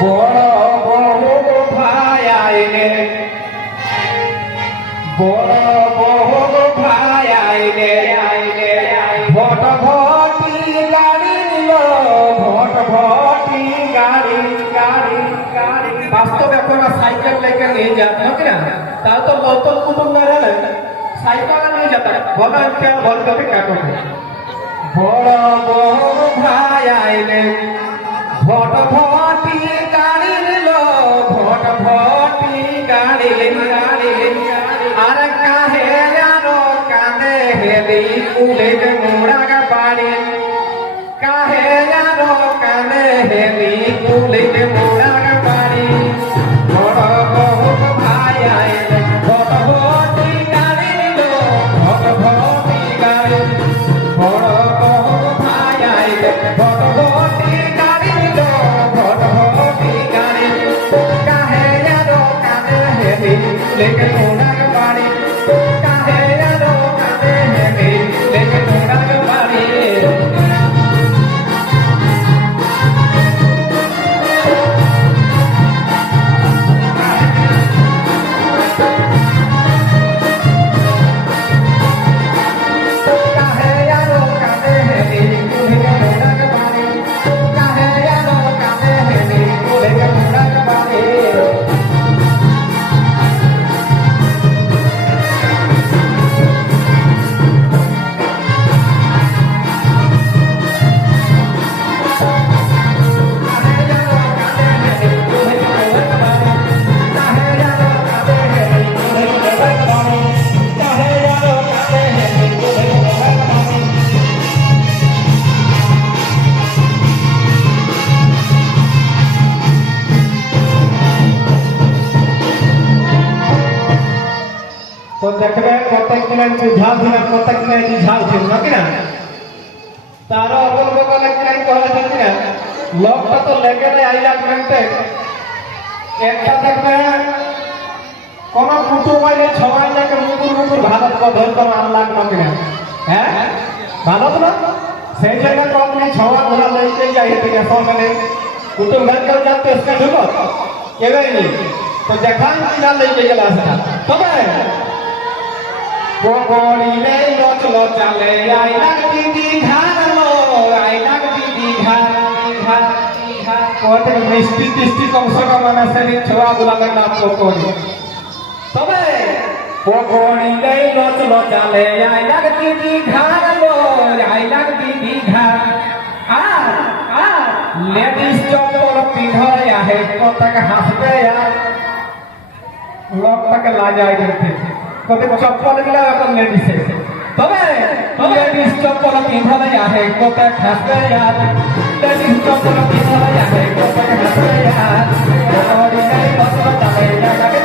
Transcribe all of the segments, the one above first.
বড় বড় ভাই আইলে বড় বড় ভাই আইলে আইলে ভট ভটি গাড়ি ভট ভটি গাড়ি গাড়ি গাড়ি। বাস্তবে আর সাইকেল লেকে নিয়ে যাত নাকি না তাও তো নতুন বলা কে বলতে কাটো বড় বড় ভাই আইলে। ভট ভটি গাড়ি নিল ভট ভটি গাড়ি। গাড়ি আর কাহে আর কাঁদে হেলি কুলে মোড়া বাড়ি। কাহে আর মোড়া যে ঝাল ছিল প্রত্যেক দিনের যে ঝাল নাকি না তার অগল বগলে কাই কহলে নাকি না লোকটা তো লেগে নেই, আইলা মেনতে একটা দেখবে, কোন কুটুম আইলে সবাই যাকে মুকুর মুকুর ভারত কো ধরতো আম লাগল কিনা হ্যাঁ? ভারত না? সেই জায়গা তো আপনি ছওয়া ঘোরা লইতে যাই থেকে সকালে কুটুম ঘর কেউ যাতে এসে ঢুকো কেবে নি তো দেখান কিনা লইতে গেল আসা তবে পগড়িলে লচল চালে আইলাক দিদি ঘার লো আইলাক দিদি মিষ্টি টিষ্টি কংস মানে সেদিন ছোয়া গুলাকে নাম করি তবে পগড়িলে লচল চালে আইলাক দিদি ঘার লো আইলাক দিদি লেডিস চপ্পল পিঁধয় আহে কতক হাসবে আর লোকটাকে দিতে তোদের চপ্পলগুলা এখন লেডিস তবে লেডিস চপ্পল পিঁধলে আহে কত খাসে আর লেডিস চপ্পল পিঁধলে আহে কত খাসে আর ওরি নাই বস্ত্র তালে লাগাকে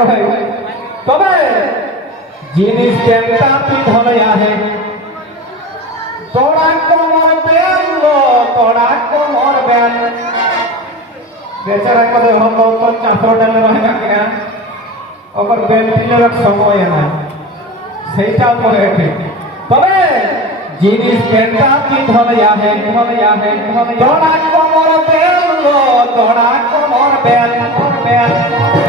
কহে তবে জিনিস তুই ধরে আহে। তোরা কোমর বেল লো তোরা কোমর বেল বেচারা কদে হলো তো চাপড় ডালে রহে না কিনা? ওপর বেল দিলের সময় না। সেইটা পরে তবে জিনিস তুই ধরে আহে ধরে আহে তোরা কোমর বেল লো তোরা কোমর কোমর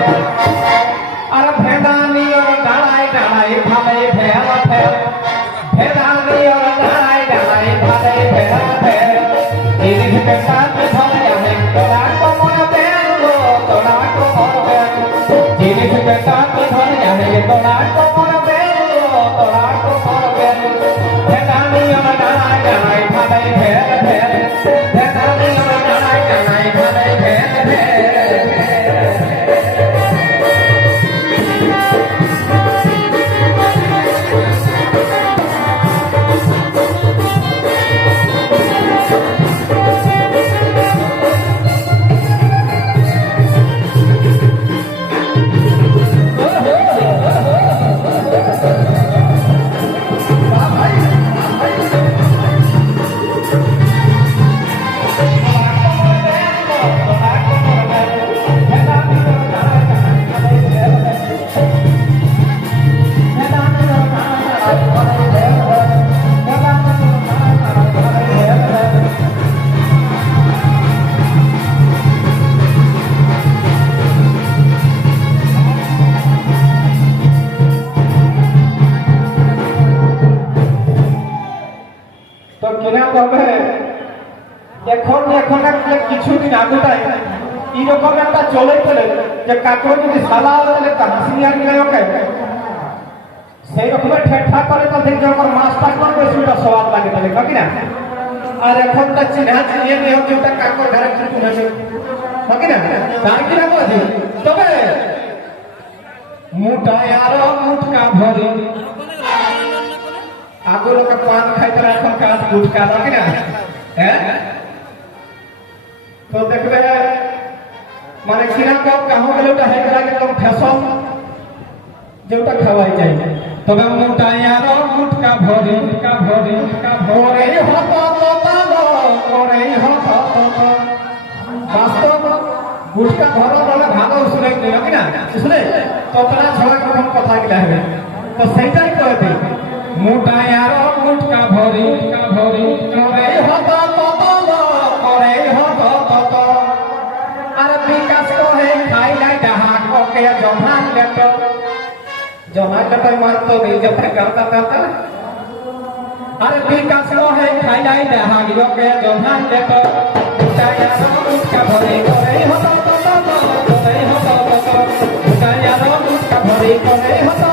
Thank you. তবে এখন এখন একটা কিছুদিন আগুটাই এরকম একটা চলে চলে যে কাকর যদি সাদা হলে তা হাসিনিয়ার মিলে ওকে। সেই রকমের ঠেঠা করে তো দেখি যখন মাছটা করবে সেটা স্বাদ লাগে তাহলে কি না? আর এখন তো চিহ্না চিনিয়ে নিয়ে হচ্ছে ওটা কাকর ঘরে কিন্তু হয়েছে কি না? তাই কিনা বলছি? তবে মুঠায় আরও মুটকা ভরি আগুন লোকে পান খাইতে এখন কাজ গুটকা নাকি না হ্যাঁ তো দেখবে মানে কীরকম কাহো গেলে ওটা হয়ে গেল একদম ফ্যাশন যেটা খাওয়াই যায় তবে মোটাই আর গুটকা ভরে গুটকা ভরে গুটকা ভরে হত করে হত বাস্তব গুটকা ভর বলে ভালো শুনে নাকি না শুনে ততটা ছড়া কখন কথা গিলা হবে তো সেইটাই করে দিই মোটাই আর গুটকা ভরে গুটকা ভরে করে হত তত করে হত তত আর বিকাশ কহে খাই লাই ডাহা ককে জমা লেট জমা লেট মারতো নিজে করতা করতা আর বিকাশ কহে খাই লাই ডাহা ককে জমা লেট উঠাই আর মুটকা ভরে করে হত তত করে হত তত উঠাই আর মুটকা ভরে করে হত